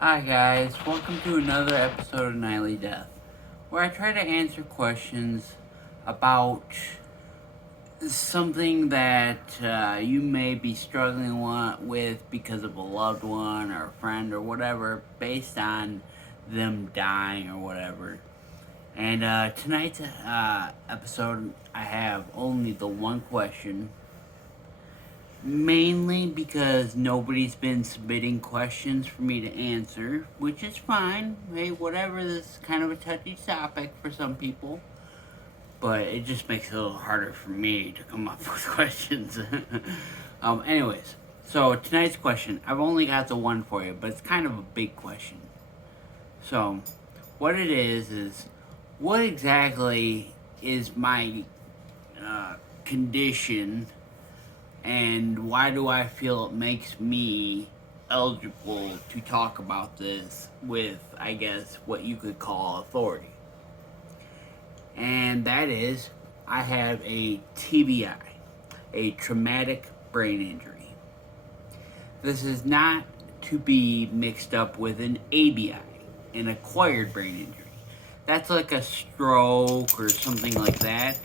Hi guys, welcome to another episode of Nightly Death, where I try to answer questions about something that you may be struggling with because of a loved one or a friend or whatever, based on them dying or whatever. And tonight's episode, I have only the one question, mainly because nobody's been submitting questions for me to answer, which is fine. Hey, whatever, this is kind of a touchy topic for some people, but it just makes it a little harder for me to come up with questions. Anyways, so tonight's question, I've only got the one for you, but it's kind of a big question. So, what it is what exactly is my condition, and why do I feel it makes me eligible to talk about this with, I guess, what you could call authority? And that is, I have a TBI, a traumatic brain injury. This is not to be mixed up with an ABI, an acquired brain injury. That's like a stroke or something like that.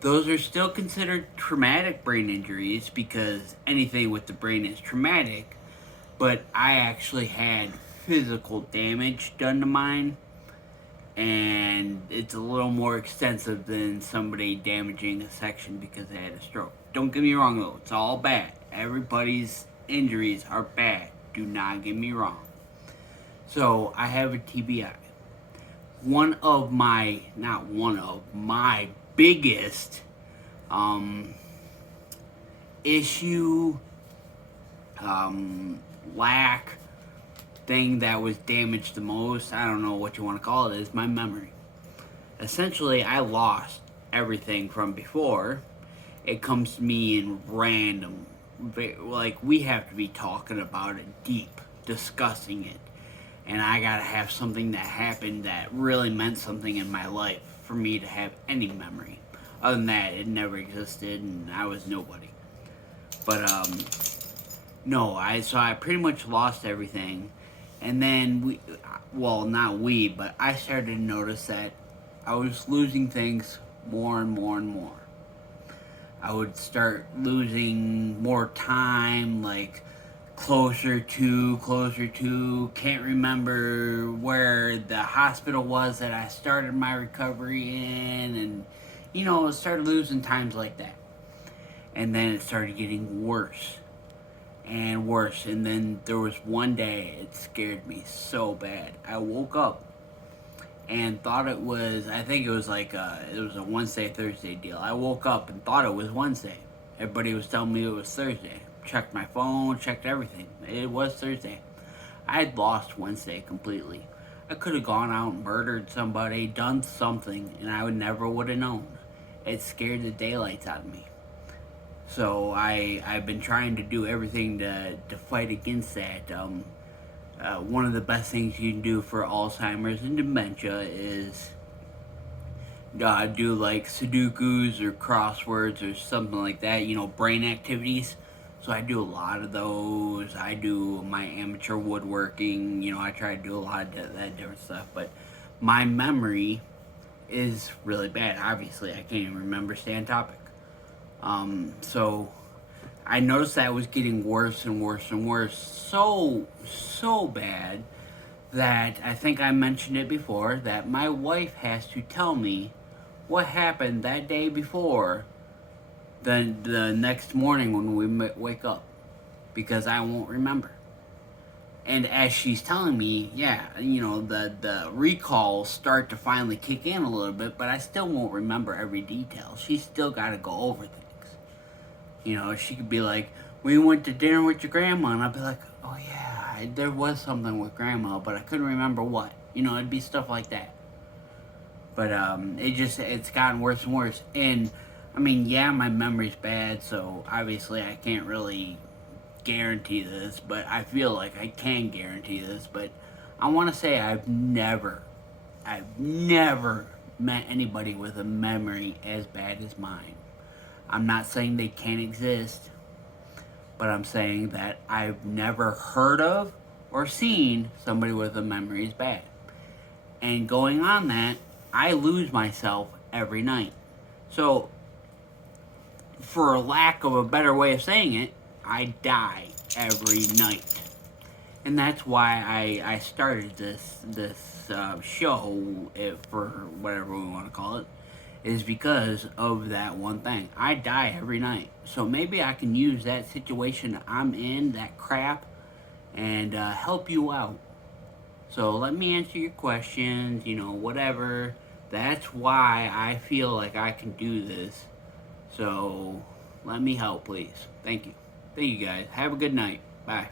Those are still considered traumatic brain injuries because anything with the brain is traumatic, but I actually had physical damage done to mine, and it's a little more extensive than somebody damaging a section because they had a stroke. Don't get me wrong though, it's all bad. Everybody's injuries are bad. Do not get me wrong. So I have a TBI. My biggest issue, lack, thing that was damaged the most, I don't know what you want to call it, is my memory. Essentially, I lost everything from before. It comes to me in random, like we have to be talking about it deep, discussing it, and I gotta have something that happened that really meant something in my life for me to have any memory. Other than that, it never existed, and I was nobody. But no, I pretty much lost everything, and then not we, but I started to notice that I was losing things more and more and more. I would start losing more time, like closer to, can't remember where the hospital was that I started my recovery in, and started losing times like that. And then it started getting worse and worse. And then there was one day, it scared me so bad. I woke up and thought it was, I think it was it was a Wednesday, Thursday deal. I woke up and thought it was Wednesday. Everybody was telling me it was Thursday. Checked my phone, checked everything. It was Thursday. I had lost Wednesday completely. I could have gone out and murdered somebody, done something, and I never would have known. It scared the daylights out of me. So I've been trying to do everything to fight against that. One of the best things you can do for Alzheimer's and dementia is do like Sudokus or crosswords or something like that, brain activities. So I do a lot of those. I do my amateur woodworking, I try to do a lot of that different stuff. But my memory is really bad. Obviously, I can't even remember stay on topic. So I noticed that it was getting worse and worse and worse. So bad that I think I mentioned it before, that my wife has to tell me what happened that day before the next morning when we wake up, because I won't remember. And as she's telling me, the recalls start to finally kick in a little bit, but I still won't remember every detail. She's still got to go over things. She could be like, we went to dinner with your grandma, and I'd be like, oh yeah, there was something with grandma, but I couldn't remember what. It'd be stuff like that. But it's gotten worse and worse. And I mean, yeah, my memory's bad, so obviously I can't really guarantee this, but I feel like I can guarantee this. But I want to say I've never met anybody with a memory as bad as mine. I'm not saying they can't exist, but I'm saying that I've never heard of or seeing somebody with a memory is bad. And going on that, I lose myself every night. So, for a lack of a better way of saying it, I die every night. And that's why I started this show, for whatever we want to call it, is because of that one thing. I die every night. So maybe I can use that situation I'm in, that crap, and help you out. So let me answer your questions, whatever. That's why I feel like I can do this. So let me help, please. Thank you. Thank you, guys. Have a good night. Bye.